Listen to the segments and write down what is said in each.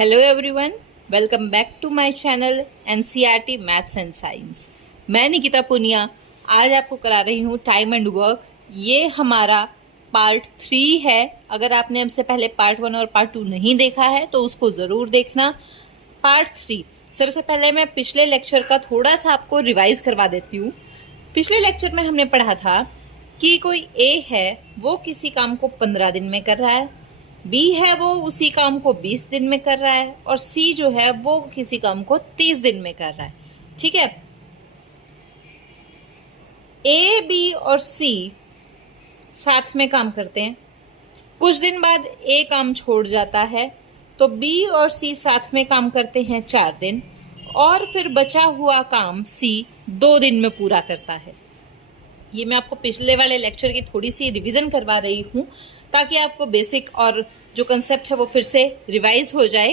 Hello everyone, welcome back to my channel NCERT maths and science. मैं निकिता पुनिया आज आपको करा रही हूँ टाइम एंड वर्क। ये हमारा पार्ट 3 है। अगर आपने हमसे पहले पार्ट 1 और पार्ट 2 नहीं देखा है तो उसको ज़रूर देखना। पार्ट 3 सबसे पहले मैं पिछले लेक्चर का थोड़ा सा आपको रिवाइज करवा देती हूँ। पिछले लेक्चर में हमने पढ़ा था कि कोई ए है, वो किसी काम को 15 दिन में कर रहा है, बी है वो उसी काम को 20 दिन में कर रहा है, और सी जो है वो किसी काम को 30 दिन में कर रहा है। ठीक है, ए बी और सी साथ में काम करते हैं। कुछ दिन बाद ए काम छोड़ जाता है तो बी और सी साथ में काम करते हैं 4 दिन, और फिर बचा हुआ काम सी 2 दिन में पूरा करता है। ये मैं आपको पिछले वाले लेक्चर की थोड़ी सी रिवीजन करवा रही हूँ ताकि आपको बेसिक और जो कंसेप्ट है वो फिर से रिवाइज हो जाए।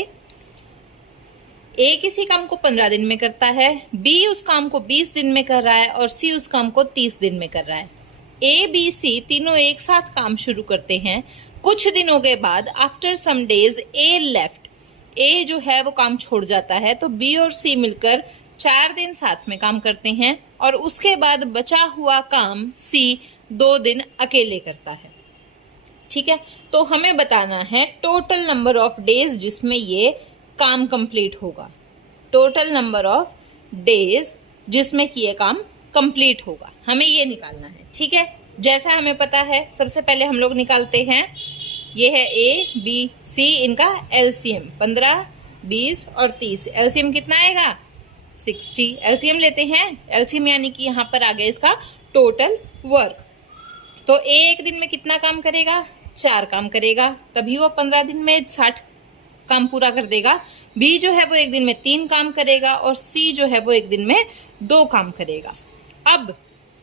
ए किसी काम को 15 दिन में करता है, बी उस काम को 20 दिन में कर रहा है, और सी उस काम को 30 दिन में कर रहा है। ए बी सी तीनों एक साथ काम शुरू करते हैं। कुछ दिनों के बाद आफ्टर सम डेज ए लेफ्ट, ए जो है वो काम छोड़ जाता है तो बी और सी मिलकर 4 दिन साथ में काम करते हैं, और उसके बाद बचा हुआ काम सी 2 दिन अकेले करता है। ठीक है, तो हमें बताना है टोटल नंबर ऑफ डेज जिसमें ये काम कंप्लीट होगा। टोटल नंबर ऑफ डेज जिसमें कि ये काम कंप्लीट होगा, हमें ये निकालना है। ठीक है, जैसा हमें पता है सबसे पहले हम लोग निकालते हैं, ये है ए बी सी, इनका एलसीएम 15, 20 और 30। एलसीएम कितना आएगा? 60। एलसीएम लेते हैं, एलसीएम यानी कि यहाँ पर आ गया इसका टोटल वर्क। तो ए एक दिन में कितना काम करेगा? 4 काम करेगा, तभी वो 15 दिन में 60 काम पूरा कर देगा। बी जो है वो एक दिन में 3 काम करेगा, और सी जो है वो एक दिन में 2 काम करेगा। अब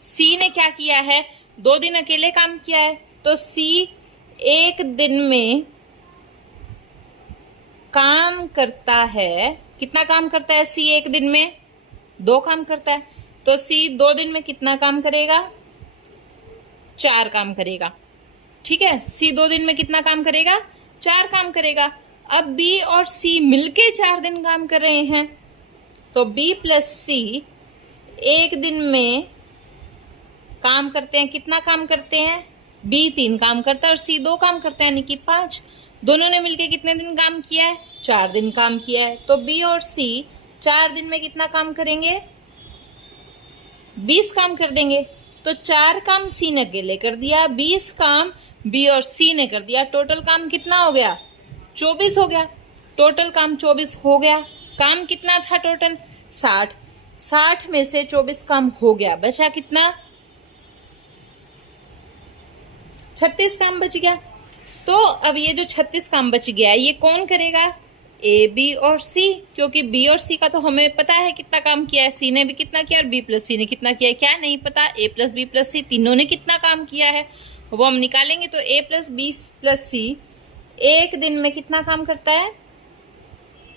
सी ने क्या किया है? 2 दिन अकेले काम किया है, तो सी एक दिन में काम करता है। कितना काम करता है सी एक दिन में? 2 काम करता है। तो सी 2 दिन में कितना काम करेगा? 4 काम करेगा। ठीक है, सी 2 दिन में कितना काम करेगा? 4 काम करेगा। अब बी और सी मिलके 4 दिन काम कर रहे हैं, तो बी प्लस सी एक दिन में काम करते हैं। कितना काम करते हैं? बी 3 काम करता है और सी 2 काम करता है, यानी कि 5। दोनों ने मिलके कितने दिन काम किया है? 4 दिन काम किया है। तो बी और सी 4 दिन में कितना काम करेंगे? 20 काम कर देंगे। तो 4 काम सी ने अकेले कर दिया, 20 काम बी और सी ने कर दिया। टोटल काम कितना हो गया? 24 हो गया। टोटल काम 24 हो गया। काम कितना था टोटल? 60। 60 में से 24 काम हो गया, बचा कितना? 36 काम बच गया। तो अब ये जो 36 काम बच गया ये कौन करेगा? ए बी और सी, क्योंकि बी और सी का तो हमें पता है कितना काम किया है। सी ने भी कितना किया और बी प्लस सी ने कितना किया है, क्या नहीं पता? ए प्लस बी प्लस सी तीनों ने कितना काम किया है वो हम निकालेंगे। तो ए प्लस बी प्लस सी एक दिन में कितना काम करता है?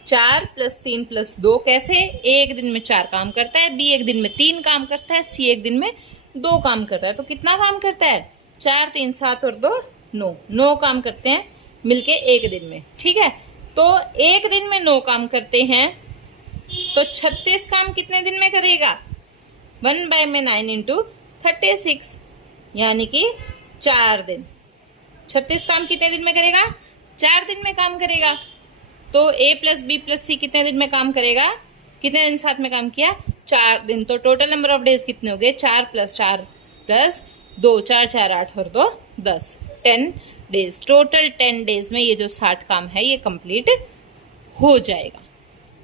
4 प्लस 3 प्लस 2। कैसे? ए एक दिन में 4 काम करता है, बी एक दिन में 3 काम करता है, सी एक दिन में 2 काम करता है। तो कितना काम करता है? 4 3 7 और 2 9। 9 काम करते हैं मिलके एक दिन में। ठीक है, तो एक दिन में 9 काम करते हैं, तो 36 काम कितने दिन में करेगा? 1/9 इंटू 36, यानी कि 4 दिन। 36 काम कितने दिन में करेगा? 4 दिन में काम करेगा। तो ए प्लस बी प्लस सी कितने दिन में काम करेगा? कितने दिन साथ में काम किया? 4 दिन। तो टोटल नंबर ऑफ डेज कितने हो गए? 4 + 4 + 2, 4 4 8 और 2 10, 10 डेज। टोटल 10 डेज में ये जो 60 काम है ये कंप्लीट हो जाएगा।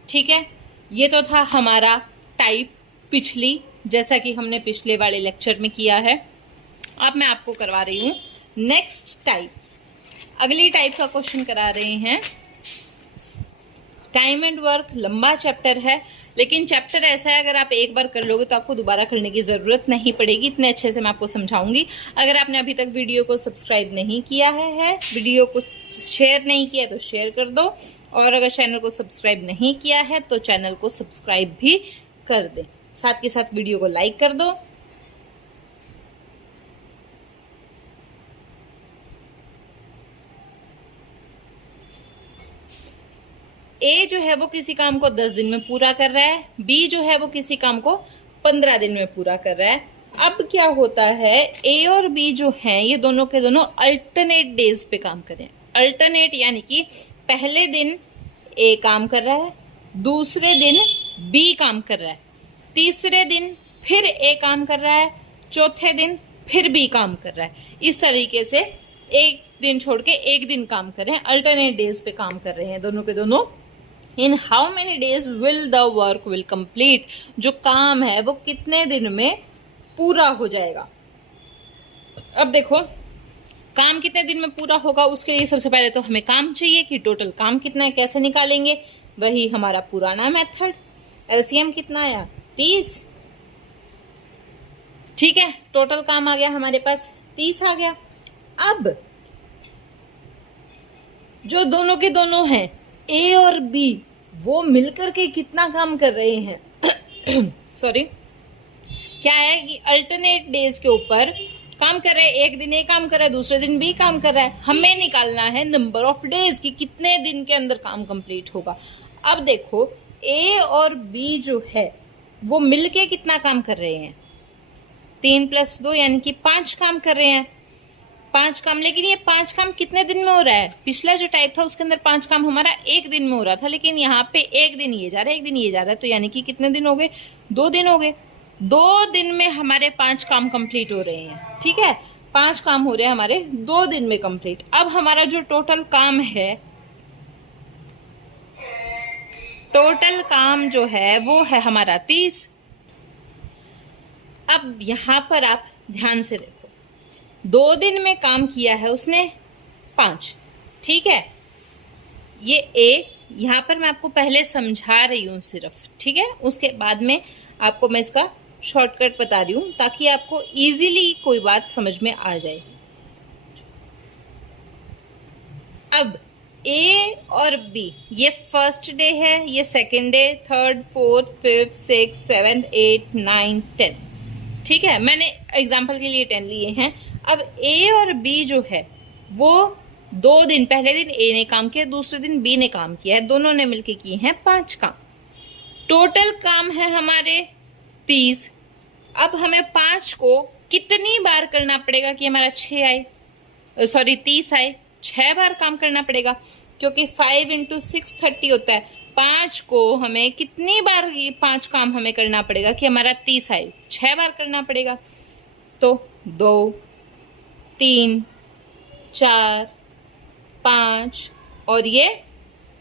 ठीक है, ये तो था हमारा टाइप पिछली, जैसा कि हमने पिछले वाले लेक्चर में किया है। अब मैं आपको करवा रही हूँ नेक्स्ट टाइप। अगली टाइप का क्वेश्चन करा रहे हैं। टाइम एंड वर्क लंबा चैप्टर है, लेकिन चैप्टर ऐसा है अगर आप एक बार कर लोगे तो आपको दोबारा करने की ज़रूरत नहीं पड़ेगी। इतने अच्छे से मैं आपको समझाऊंगी। अगर आपने अभी तक वीडियो को सब्सक्राइब नहीं किया है, वीडियो को शेयर नहीं किया तो शेयर कर दो, और अगर चैनल को सब्सक्राइब नहीं किया है तो चैनल को सब्सक्राइब भी कर दें। साथ के साथ वीडियो को लाइक कर दो। ए जो है वो किसी काम को 10 दिन में पूरा कर रहा है, बी जो है वो किसी काम को 15 दिन में पूरा कर रहा है। अब क्या होता है, ए और बी जो हैं ये दोनों के दोनों अल्टरनेट डेज पे काम कर रहे हैं। अल्टरनेट यानी कि पहले दिन ए काम कर रहा है, दूसरे दिन बी काम कर रहा है, तीसरे दिन फिर ए काम कर रहा है, चौथे दिन फिर बी काम कर रहा है। इस तरीके से एक दिन छोड़ के एक दिन काम कर रहे हैं, अल्टरनेट डेज पे काम कर रहे हैं दोनों के दोनों। In how many days will the work will complete, जो काम है वो कितने दिन में पूरा हो जाएगा। अब देखो काम कितने दिन में पूरा होगा, उसके लिए सबसे पहले तो हमें काम चाहिए कि टोटल काम कितना है, कैसे निकालेंगे, वही हमारा पुराना मेथड। एलसीएम कितना आया, 30। ठीक है, टोटल काम आ गया हमारे पास 30 आ गया। अब जो दोनों के दोनों हैं ए और बी, वो मिलकर के कितना काम कर रहे हैं सॉरी, क्या है कि अल्टरनेट डेज के ऊपर काम कर रहे हैं। एक दिन ए काम कर रहा है, दूसरे दिन बी काम कर रहा है। हमें निकालना है नंबर ऑफ डेज कि कितने दिन के अंदर काम कंप्लीट होगा। अब देखो ए और बी जो है वो मिलके कितना काम कर रहे हैं, 3 + 2 यानी कि 5 काम कर रहे हैं। 5 काम, लेकिन ये 5 काम कितने दिन में हो रहा है, पिछला जो टाइप था उसके अंदर 5 काम हमारा एक दिन में हो रहा था, लेकिन यहाँ पे एक दिन ये जा रहा है, एक दिन ये जा रहा है, तो यानी कि कितने दिन हो गए, 2 दिन हो गए। 2 दिन में हमारे 5 काम कंप्लीट हो रहे हैं। ठीक है, 5 काम हो रहे हैं हमारे 2 दिन में कंप्लीट। अब हमारा जो टोटल काम है, टोटल काम जो है वो है हमारा 30। अब यहां पर आप ध्यान से देखो, 2 दिन में काम किया है उसने 5। ठीक है, ये ए, यहां पर मैं आपको पहले समझा रही हूं सिर्फ, ठीक है, उसके बाद में आपको मैं इसका शॉर्टकट बता रही हूं ताकि आपको इजीली कोई बात समझ में आ जाए। अब ए और बी, ये फर्स्ट डे है, ये second day, third, fourth, fifth, six, 7, 8, 9, 10। ठीक है, मैंने एग्जाम्पल के लिए 10 लिए हैं। अब ए और बी जो है वो 2 दिन, पहले दिन ए ने काम किया, दूसरे दिन बी ने काम किया है, दोनों ने मिलके किए हैं 5 काम। टोटल काम है हमारे 30। अब हमें 5 को कितनी बार करना पड़ेगा कि हमारा 6 आए, सॉरी 30 आए, 6 बार काम करना पड़ेगा, क्योंकि 5 × 6 30 होता है। 5 को हमें कितनी बार, ये 5 काम हमें करना पड़ेगा कि हमारा 30 आए, 6 बार करना पड़ेगा। तो 2, 3, 4, 5 और ये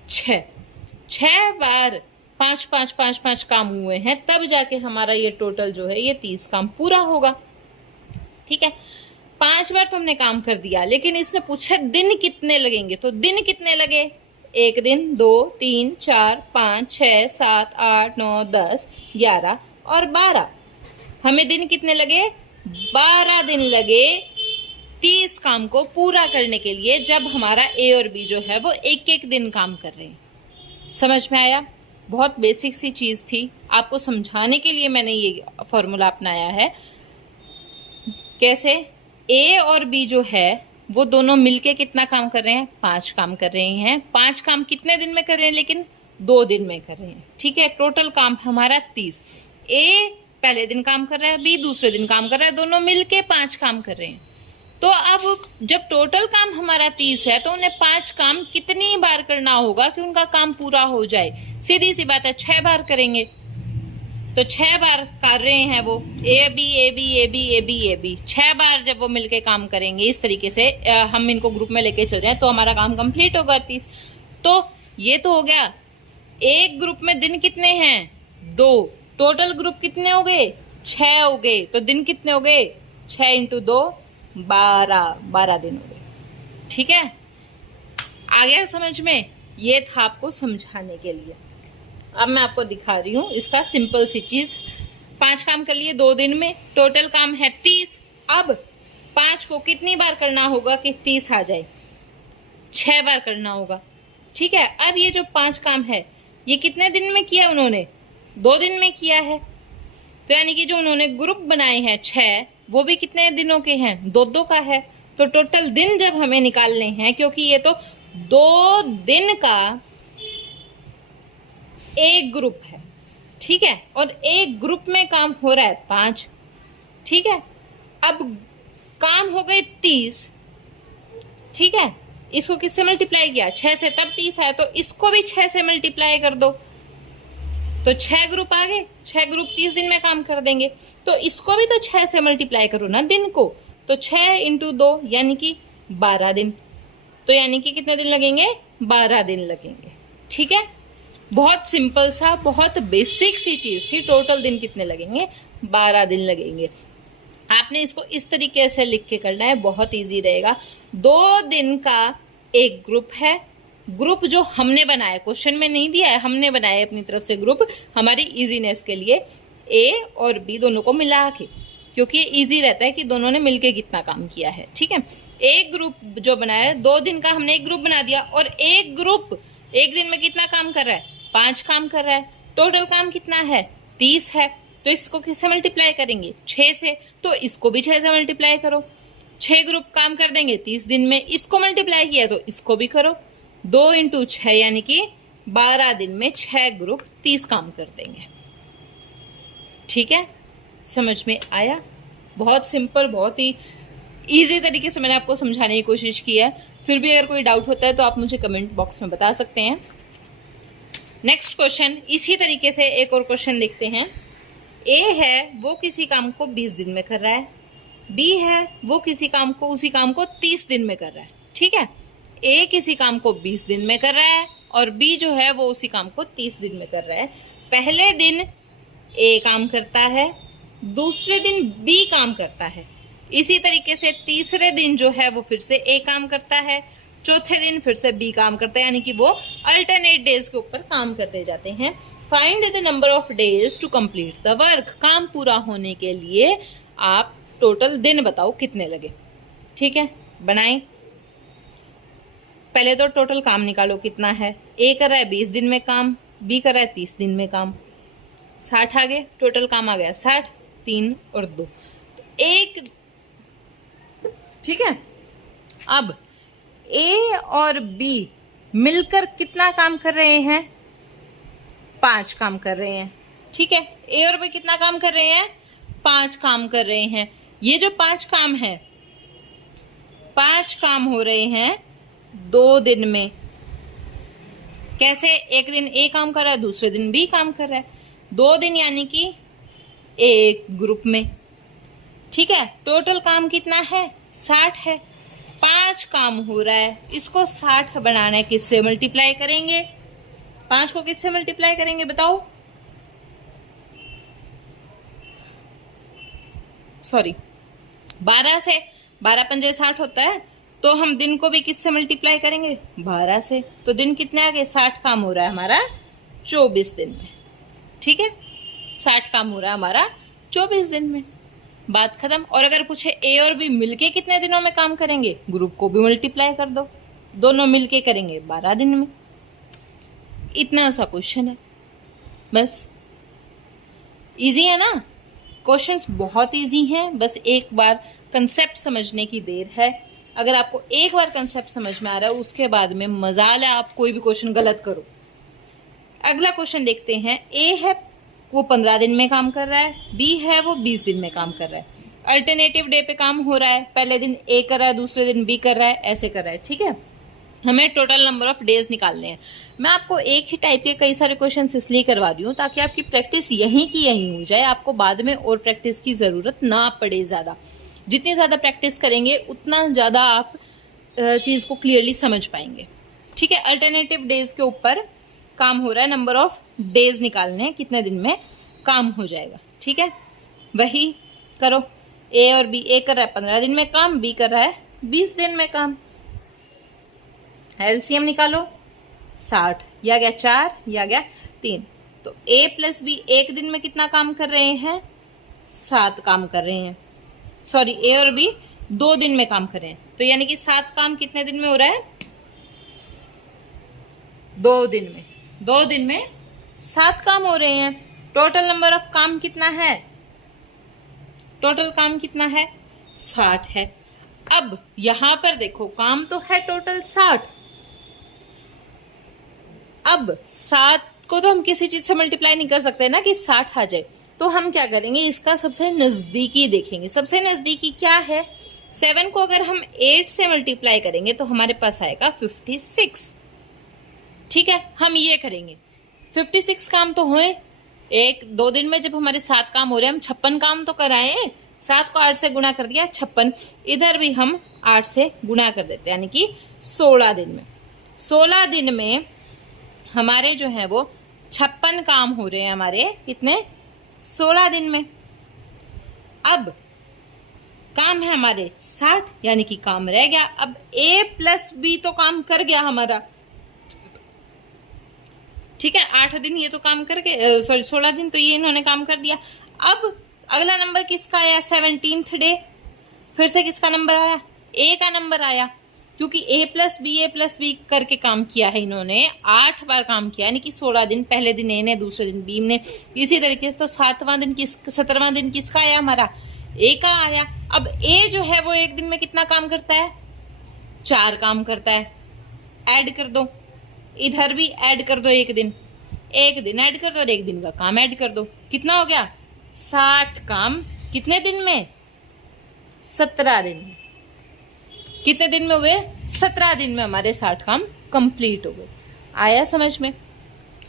6 बार 5 5 5 5 काम हुए हैं, तब जाके हमारा ये टोटल जो है ये 30 काम पूरा होगा। ठीक है, 5 बार तो हमने काम कर दिया, लेकिन इसने पूछा दिन कितने लगेंगे, तो दिन कितने लगे, 1 दिन, 2, 3, 4, 5, 6, 7, 8, 9, 10, 11 और 12। हमें दिन कितने लगे, 12 दिन लगे 30 काम को पूरा करने के लिए, जब हमारा ए और बी जो है वो एक एक दिन काम कर रहे हैं। समझ में आया? बहुत बेसिक सी चीज़ थी, आपको समझाने के लिए मैंने ये फॉर्मूला अपनाया है। कैसे, ए और बी जो है वो दोनों मिलके कितना काम कर रहे हैं, 5 काम कर रहे हैं। 5 काम कितने दिन में कर रहे हैं, लेकिन 2 दिन में कर रहे हैं। ठीक है, टोटल काम हमारा 30। ए पहले दिन काम कर रहा है, बी दूसरे दिन काम कर रहा है, दोनों मिलके 5 काम कर रहे हैं। तो अब जब टोटल काम हमारा 30 है, तो उन्हें 5 काम कितनी बार करना होगा कि उनका काम पूरा हो जाए? सीधी सी बात है, 6 बार करेंगे। तो 6 बार कर रहे हैं वो, A B A B A B A B A B, 6 बार जब वो मिलके काम करेंगे, इस तरीके से हम इनको ग्रुप में लेके चल रहे हैं, तो हमारा काम कंप्लीट होगा 30। तो ये तो हो गया। एक ग्रुप में दिन कितने हैं, 2, टोटल ग्रुप कितने हो गए, 6 हो गए। तो दिन कितने हो गए, 6 × 2 12 दिन हो गए। ठीक है, आ गया समझ में? ये था आपको समझाने के लिए। अब मैं आपको दिखा रही हूँ इसका सिंपल सी चीज। 5 काम कर लिए 2 दिन में, टोटल काम है 30। अब 5 को कितनी बार करना होगा कि 30 आ जाए, 6 बार करना होगा। ठीक है, अब ये जो 5 काम है ये कितने दिन में किया उन्होंने, 2 दिन में किया है। तो यानी कि जो उन्होंने ग्रुप बनाए हैं 6, वो भी कितने दिनों के हैं, 2 का है। तो टोटल दिन जब हमें निकालने हैं, क्योंकि ये तो 2 दिन का एक ग्रुप है, ठीक है, और एक ग्रुप में काम हो रहा है 5, ठीक है। अब काम हो गए 30, ठीक है, इसको किससे मल्टीप्लाई किया? 6 से, तब 30 है, तो इसको भी 6 से मल्टीप्लाई कर दो, तो 6 ग्रुप आ गए। 6 ग्रुप 30 दिन में काम कर देंगे, तो इसको भी तो 6 से मल्टीप्लाई करो ना दिन को, तो 6 × 2 यानी कि 12 दिन, तो यानी कि कितने दिन लगेंगे? 12 दिन लगेंगे, ठीक है। बहुत सिंपल सा, बहुत बेसिक सी चीज थी। टोटल दिन कितने लगेंगे? 12 दिन लगेंगे। आपने इसको इस तरीके से लिख के करना है, बहुत इजी रहेगा। 2 दिन का एक ग्रुप है, ग्रुप जो हमने बनाया, क्वेश्चन में नहीं दिया है, हमने बनाया है अपनी तरफ से ग्रुप, हमारी इजीनेस के लिए, ए और बी दोनों को मिला के, क्योंकि ये इजी रहता है कि दोनों ने मिलके कितना काम किया है, ठीक है। एक ग्रुप जो बनाया है, 2 दिन का हमने एक ग्रुप बना दिया, और एक ग्रुप एक दिन में कितना काम कर रहा है? 5 काम कर रहा है। टोटल काम कितना है? 30 है, तो इसको किससे मल्टीप्लाई करेंगे? 6 से, तो इसको भी 6 से मल्टीप्लाई करो। 6 ग्रुप काम कर देंगे 30 दिन में, इसको मल्टीप्लाई किया तो इसको भी करो, 2 × 6 यानी कि 12 दिन में 6 ग्रुप 30 काम कर देंगे, ठीक है। समझ में आया? बहुत सिंपल, बहुत ही इजी तरीके से मैंने आपको समझाने की कोशिश की है। फिर भी अगर कोई डाउट होता है तो आप मुझे कमेंट बॉक्स में बता सकते हैं। नेक्स्ट क्वेश्चन, इसी तरीके से एक और क्वेश्चन देखते हैं। ए है, वो किसी काम को 20 दिन में कर रहा है। बी है, वो किसी काम को, उसी काम को 30 दिन में कर रहा है, ठीक है। ए किसी काम को 20 दिन में कर रहा है, और बी जो है वो उसी काम को 30 दिन में कर रहा है। पहले दिन ए काम करता है, दूसरे दिन बी काम करता है, इसी तरीके से तीसरे दिन जो है वो फिर से ए काम करता है, चौथे दिन फिर से बी काम करता है, यानी कि वो अल्टरनेट डेज के ऊपर काम करते जाते हैं। Find the number of days to complete the work. काम पूरा होने के लिए आप टोटल दिन बताओ कितने लगे, ठीक है। बनाएं, पहले तो टोटल काम निकालो कितना है। ए कर रहा है 20 दिन में काम, बी कर रहा है 30 दिन में काम, 60 आ गए, टोटल काम आ गया 60, 3 और 2, तो 1, ठीक है। अब ए और बी मिलकर कितना काम कर रहे हैं? 5 काम कर रहे हैं, ठीक है। ए और बी कितना काम कर रहे हैं? 5 काम कर रहे हैं। ये जो 5 काम है, 5 काम हो रहे हैं 2 दिन में। कैसे? एक दिन ए काम कर रहा है, दूसरे दिन बी काम कर रहा है, 2 दिन यानी कि एक ग्रुप में, ठीक है। टोटल काम कितना है? 60 है। 5 काम हो रहा है, इसको 60 बनाना है, किससे मल्टीप्लाई करेंगे? 5 को किससे मल्टीप्लाई करेंगे बताओ? सॉरी, 12 से। 12 पंजे 60 होता है, तो हम दिन को भी किससे मल्टीप्लाई करेंगे? 12 से। तो दिन कितने आ गए? 60 काम हो रहा है हमारा 24 दिन में, ठीक है। 60 काम हो रहा है हमारा 24 दिन में, बात खत्म। और अगर पूछे ए और बी मिलके कितने दिनों में काम करेंगे, ग्रुप को भी मल्टीप्लाई कर दो, दोनों मिलके करेंगे 12 दिन में। इतना सा क्वेश्चन है, बस। इजी है ना? क्वेश्चंस बहुत इजी हैं, बस एक बार कंसेप्ट समझने की देर है। अगर आपको एक बार कंसेप्ट समझ में आ रहा है, उसके बाद में मजाल है आप कोई भी क्वेश्चन गलत करो। अगला क्वेश्चन देखते हैं। ए है, वो 15 दिन में काम कर रहा है, बी है, वो 20 दिन में काम कर रहा है। अल्टरनेटिव डे पे काम हो रहा है, पहले दिन ए कर रहा है, दूसरे दिन बी कर रहा है, ऐसे कर रहा है, ठीक है। हमें टोटल नंबर ऑफ डेज निकालने हैं। मैं आपको एक ही टाइप के कई सारे क्वेश्चन इसलिए करवा रही हूँ ताकि आपकी प्रैक्टिस यहीं की यहीं हो जाए, आपको बाद में और प्रैक्टिस की ज़रूरत ना पड़े ज़्यादा। जितनी ज़्यादा प्रैक्टिस करेंगे उतना ज़्यादा आप चीज़ को क्लियरली समझ पाएंगे, ठीक है। अल्टरनेटिव डेज के ऊपर काम हो रहा है, नंबर ऑफ डेज निकालने हैं, कितने दिन में काम हो जाएगा, ठीक है। वही करो, ए और बी, ए कर रहा है 15 दिन में काम, बी कर रहा है 20 दिन में काम। एलसीएम निकालो, 60, या गया 4, या गया 3। तो ए प्लस बी एक दिन में कितना काम कर रहे हैं? 7 काम कर रहे हैं। सॉरी, ए और बी 2 दिन में काम कर रहे हैं, तो यानी कि 7 काम कितने दिन में हो रहा है? 2 दिन में। 2 दिन में 7 काम हो रहे हैं। टोटल नंबर ऑफ काम कितना है? टोटल काम कितना है? 60 है। अब यहां पर देखो, काम तो है टोटल 60। अब 7 को तो हम किसी चीज से मल्टीप्लाई नहीं कर सकते ना कि 60 आ जाए। तो हम क्या करेंगे, इसका सबसे नजदीकी देखेंगे। सबसे नजदीकी क्या है, 7 को अगर हम 8 से मल्टीप्लाई करेंगे तो हमारे पास आएगा 56। ठीक है, हम ये करेंगे। 56 काम तो हुए, 1-2 दिन में जब हमारे 7 काम हो रहे हैं, हम 56 काम तो कराए। 7 को 8 से गुणा कर दिया 56, इधर भी हम 8 से गुणा कर देते हैं, यानी कि 16 दिन में। 16 दिन में हमारे जो है वो 56 काम हो रहे हैं हमारे, कितने, 16 दिन में। अब काम है हमारे 60, यानी कि काम रह गया। अब a प्लस b तो काम कर गया हमारा, ठीक है, 8 दिन ये तो काम कर गए, सॉरी 16 दिन तो ये इन्होंने काम कर दिया। अब अगला नंबर किसका आया, 17th डे। फिर से किसका नंबर आया, a का नंबर आया, क्योंकि a प्लस बी करके काम किया है इन्होंने, 8 बार काम किया, यानी कि 16 दिन। पहले दिन a ने, दूसरे दिन b ने, इसी तरीके से। तो 17वां दिन किसका आया, हमारा a का आया। अब a जो है वो एक दिन में कितना काम करता है, 4 काम करता है। ऐड कर दो, इधर भी ऐड कर दो, एक दिन ऐड कर दो और एक दिन का काम ऐड कर दो, कितना हो गया, 60 काम। कितने दिन में, 17 दिन में। कितने दिन में हुए, 17 दिन में हमारे 60 काम कंप्लीट हो गए। आया समझ में?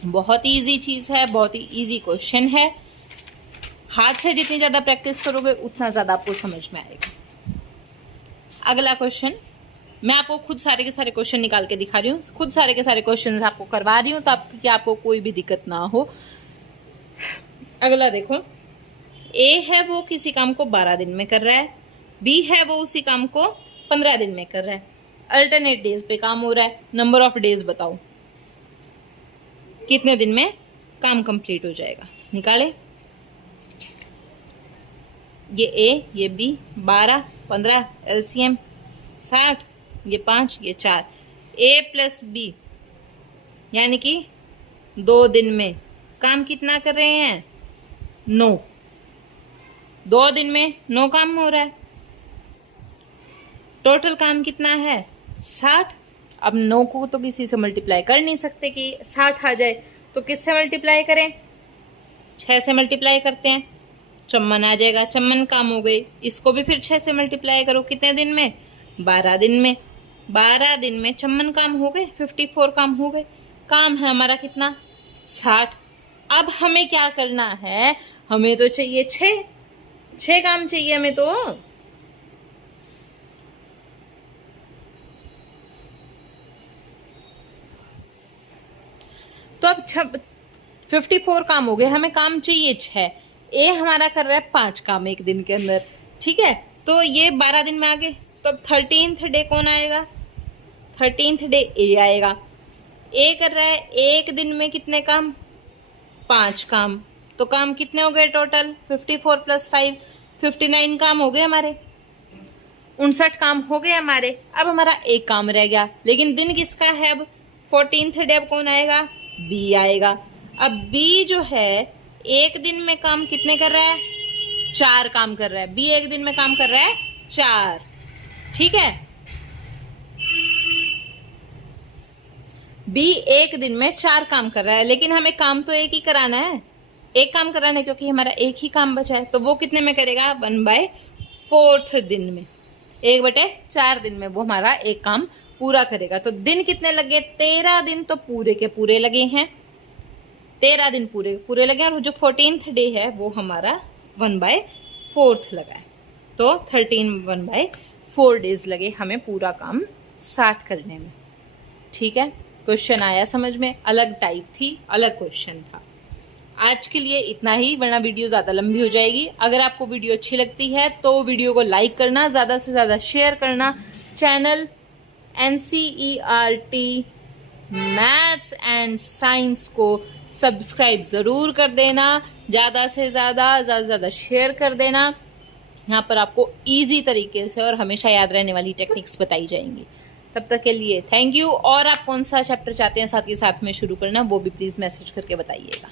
बहुत ही इजी चीज है, बहुत ही इजी क्वेश्चन है। हाथ से जितनी ज्यादा प्रैक्टिस करोगे उतना ज्यादा आपको समझ में आएगा। अगला क्वेश्चन, मैं आपको खुद सारे के सारे क्वेश्चन निकाल के दिखा रही हूँ, खुद सारे के सारे क्वेश्चन आपको करवा रही हूँ, ताकि आपको कोई भी दिक्कत ना हो। अगला देखो, ए है वो किसी काम को 12 दिन में कर रहा है, बी है वो उसी काम को 15 दिन में कर रहा है। अल्टरनेट डेज पे काम हो रहा है, नंबर ऑफ डेज बताओ कितने दिन में काम कंप्लीट हो जाएगा, निकाले। ये ए, ये बी, 12, 15, एलसीएम 60, ये 5, ये 4। ए प्लस बी यानी कि 2 दिन में काम कितना कर रहे हैं, 9। 2 दिन में 9 काम हो रहा है। टोटल काम कितना है, 60। अब 9 को तो किसी से मल्टीप्लाई कर नहीं सकते कि 60 आ जाए, तो किससे मल्टीप्लाई करें, 6 से मल्टीप्लाई करते हैं, 54 आ जाएगा। 54 काम हो गए, इसको भी फिर 6 से मल्टीप्लाई करो, कितने दिन में, 12 दिन में। 12 दिन में 54 काम हो गए, 54 काम हो गए। काम है हमारा कितना, 60। अब हमें क्या करना है, हमें तो चाहिए 6 काम चाहिए हमें तो अब 54 काम हो गए, हमें काम चाहिए 6। ए हमारा कर रहा है 5 काम एक दिन के अंदर, ठीक है। तो ये 12 दिन में आ गए, तो अब 13th डे कौन आएगा, 13th डे ए आएगा। ए कर रहा है एक दिन में कितने काम, 5 काम। तो काम कितने हो गए टोटल, 54 + 5, 59 काम हो गए हमारे, 59 काम हो गए हमारे। अब हमारा एक काम रह गया, लेकिन दिन किसका है, अब 14th डे अब कौन आएगा, बी आएगा। अब बी जो है एक दिन में काम कितने कर रहा है, 4 काम कर रहा है। बी एक दिन में काम कर रहा है 4, ठीक है। बी एक दिन में 4 काम कर रहा है, लेकिन हमें काम तो एक ही कराना है, एक काम कराना है, क्योंकि हमारा एक ही काम बचा है। तो वो कितने में करेगा, 1/4 दिन में, 1/4 दिन में वो हमारा एक काम पूरा करेगा। तो दिन कितने लगे, 13 दिन तो पूरे के पूरे लगे हैं, 13 दिन पूरे लगे। और जो 14th डे है वो हमारा 1/4 लगा है। तो 1/4 डेज लगे हमें पूरा काम 60 करने में, ठीक है। क्वेश्चन आया समझ में, अलग टाइप थी, अलग क्वेश्चन था। आज के लिए इतना ही, वरना वीडियो ज़्यादा लंबी हो जाएगी। अगर आपको वीडियो अच्छी लगती है तो वीडियो को लाइक करना, ज़्यादा से ज़्यादा शेयर करना। Channel NCERT maths and science को सब्सक्राइब ज़रूर कर देना, ज़्यादा से ज़्यादा शेयर कर देना। यहाँ पर आपको इजी तरीके से और हमेशा याद रहने वाली टेक्निक्स बताई जाएंगी। तब तक के लिए थैंक यू। और आप कौन सा चैप्टर चाहते हैं साथ के साथ में शुरू करना, वो भी प्लीज़ मैसेज करके बताइएगा।